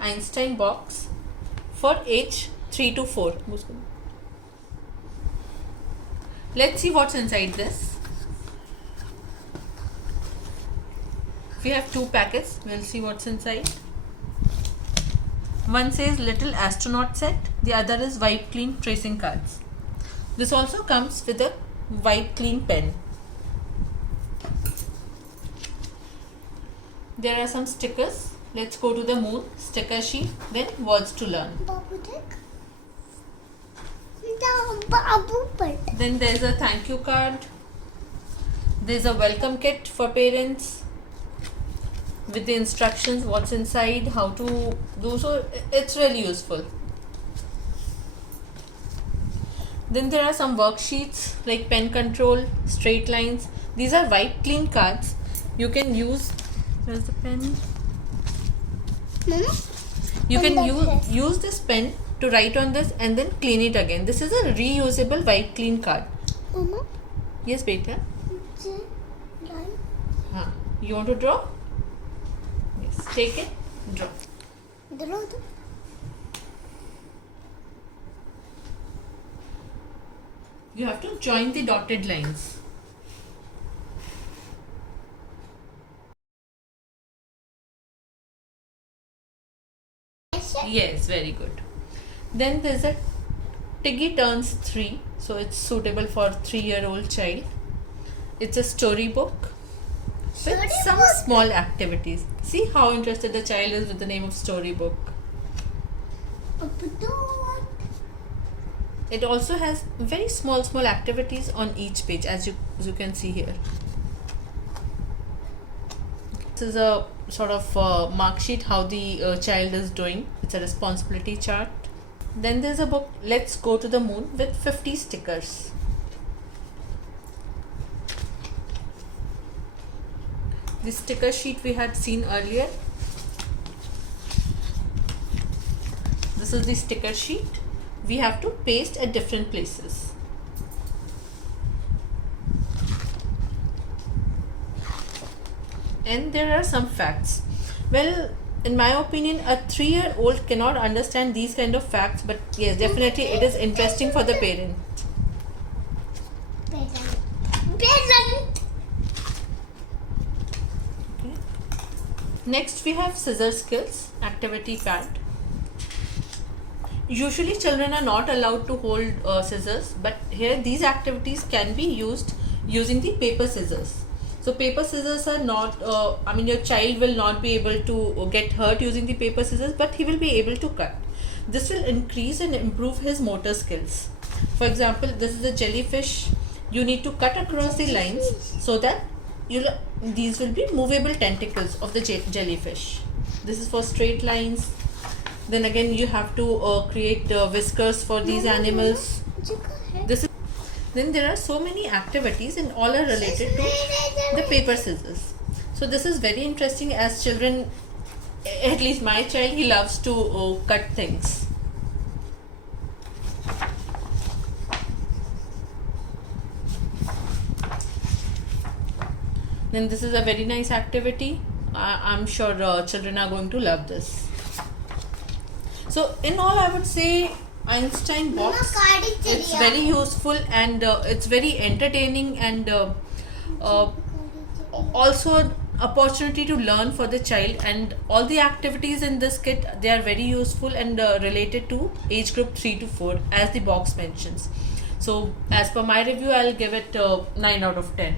Einstein box for age 3 to 4. Let's see what's inside this. We have two packets. We'll see what's inside. One says little astronaut set. The other is wipe clean tracing cards. This also comes with a wipe clean pen. There are some stickers. Let's go to the moon, sticker sheet, then words to learn. Then there's a thank you card. There's a welcome kit for parents with the instructions, what's inside, how to do so. It's really useful. Then there are some worksheets like pen control, straight lines. These are wipe clean cards. You can use, where's the pen? You can use this pen to write on this and then clean it again. This is a reusable wipe clean card. Mama? Yes, beta. You want to draw? Yes. Take it. Draw. Draw. You have to join the dotted lines. Yes, very good. Then there's a Tiggy Turns 3, so it's suitable for 3-year-old child. It's a storybook with some small activities. See how interested the child is with the name of storybook. It also has very small activities on each page, as you can see here. This is a sort of mark sheet how the child is doing. It's a responsibility chart. Then there's a book, Let's Go to the Moon, with 50 stickers. The sticker sheet we had seen earlier. This is the sticker sheet. We have to paste at different places. And there are some facts. Well, in my opinion, a 3-year-old cannot understand these kind of facts, but yes, definitely it is interesting for the parent. Okay. Next we have scissor skills, activity pad. Usually children are not allowed to hold scissors, but here these activities can be used using the paper scissors. So paper scissors are not, your child will not be able to get hurt using the paper scissors, but he will be able to cut. This will increase and improve his motor skills. For example, this is a jellyfish. You need to cut across the lines so that these will be movable tentacles of the jellyfish. This is for straight lines. Then again you have to create whiskers for these animals. Then there are so many activities and all are related to the paper scissors. So this is very interesting, as children, at least my child, he loves to cut things. Then this is a very nice activity. I'm sure children are going to love this. So in all, I would say Einstein box, it's very useful and it's very entertaining, and also opportunity to learn for the child, and all the activities in this kit, they are very useful and related to age group 3 to 4 as the box mentions. So as per my review, I'll give it 9 out of 10.